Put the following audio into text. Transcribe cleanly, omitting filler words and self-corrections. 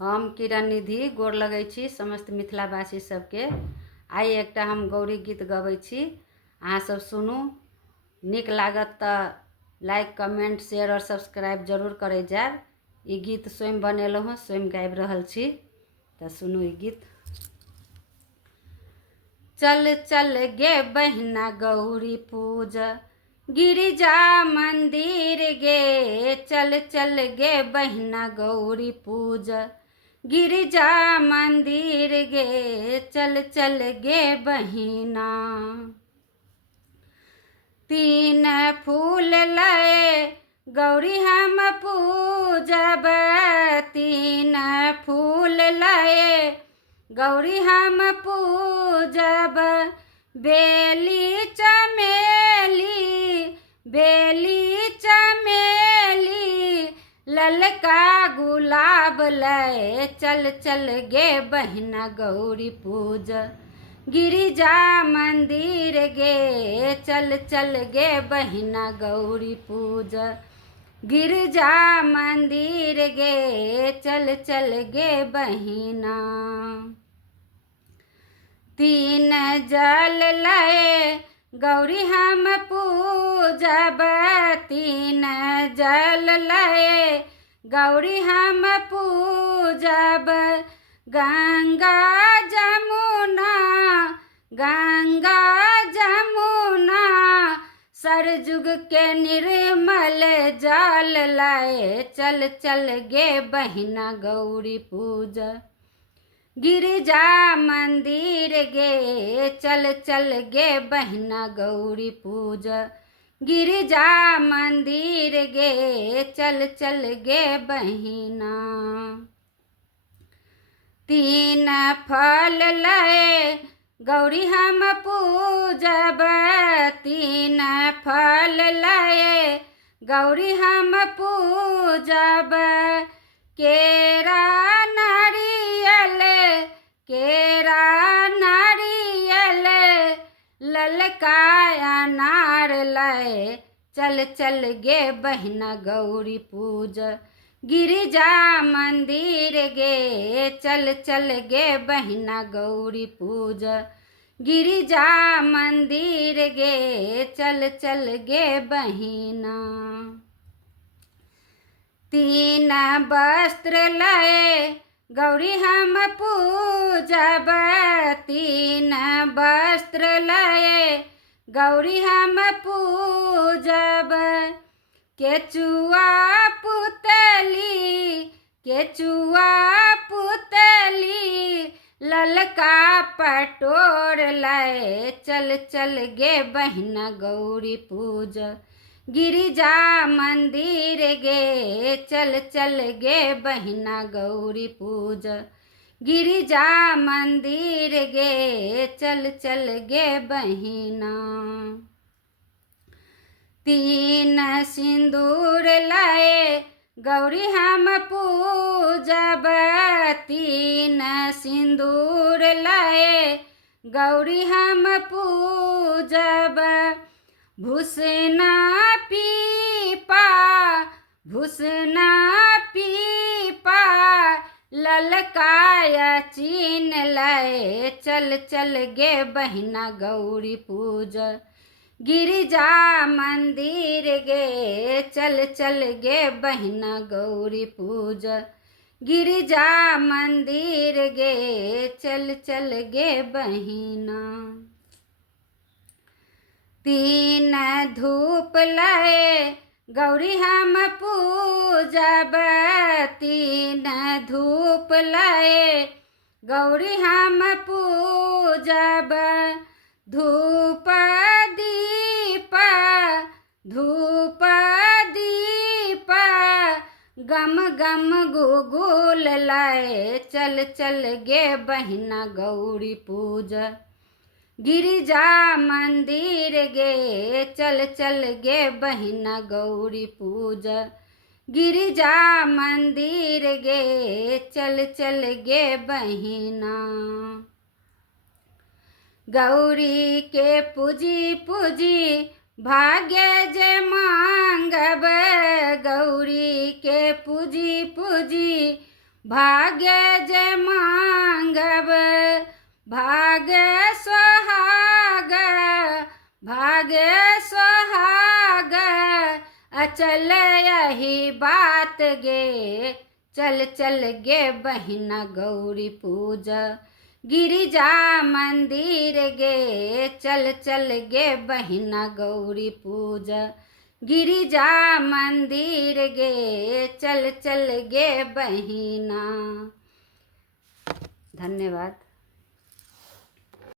हम किरण निधि गोर लगै छी समस्त मिथिलावासी सबके। आइ एकटा हम गौरी गीत गबै छी, अहाँ सब सुनू। नीक लागत तऽ लाइक कमेंट शेयर और सब्सक्राइब जरूर करे जाएब। ई गीत स्वयं बनेलहुँ हँ, स्वयं गाबि रहल छी, तऽ सुनू ई गीत। चल चल गे बहिना गौरी पूज गिरिजा मंदिर गे, चल चल गे बहिना गौरी पूज गिरिजा मंदिर गे, चल चल गे बहिना। तीन फूल लाए गौरी हम पूजब, तीन फूल लाए गौरी हम पूजब। बेली चमेली बेली चमेली ललका गुलाब लाए, चल चल गे बहिना गौरी पूज गिरिजा मंदिर गे, चल चल गे बहिना गौरी पूज गिरिजा मंदिर गे, चल चल गे बहिना। तीन जल लाए गौरी हम पूजब, तीन जल लाए गौरी हम पूजब। गंगा जमुना गंगा जमुना सरजुग के निर्मल जल लाए, चल चल गे बहिना गौरी पूज गिरिजा मंदिर गे, चल चल गे बहिना गौरी पूज गिरिजा मंदिर गे, चल चल गे बहिना। तीन फल लाए गौरी हम पूजब, तीन फल लाए गौरी हम पूजब। केरा नारियल केरा नारियल ललका अनार लाए, चल चल गे बहिना गौरी पूज गिरिजा मंदिर गे, चल चल गे बहिना गौरी पूज गिरिजा मंदिर गे, चल चल गे बहिना। तीन वस्त्र लाए गौरी हम पूजब, तीन वस्त्र लाए गौरी हम पूजब। केचुआ पुतली केचुआ पुतली ललका पटोर लाए, चल चल गे बहिना गौरी पूज गिरिजा मंदिर गे, चल चल गे बहिना गौरी पूज गिरिजा मंदिर गे, चल चल गे बहिना। तीन सिंदूर लाए गौरी हम पूजब, तीन सिंदूर लाए गौरी हम पूजब। भूषना पीपा भूषना पीपा ललकाया चीन लाए, चल चल गे बहिना गौरी पूज गिरिजा मंदिर गे, चल चल गे बहिना गौरी पूज गिरिजा मंदिर गे, चल चल गे बहिना। तीन धूप लाए गौरी हम पूजब, तीन धूप लाए गौरी हम पूजब। धूप दीप धूप दीप गम गम गुगुल लाए, चल चल गे बहिना गौरी पूज गिरिजा मंदिर गे, चल चल गे बहिना गौरी पूज गिरिजा मंदिर गे, चल चल गे बहिना। गौरी के पूजी पूजी भाग्य जे मांगब, गौरी के पूजी पूजी भाग्य जे मांगब भाग्य सुहाग, भाग्य सुहाग अचल यही बात गे। चल चल गे बहिना गौरी पूजा गिरिजा मंदिर गे। चल चल गे बहिना गौरी पूजा गिरिजा मंदिर गे। चल चल गे बहिना। धन्यवाद।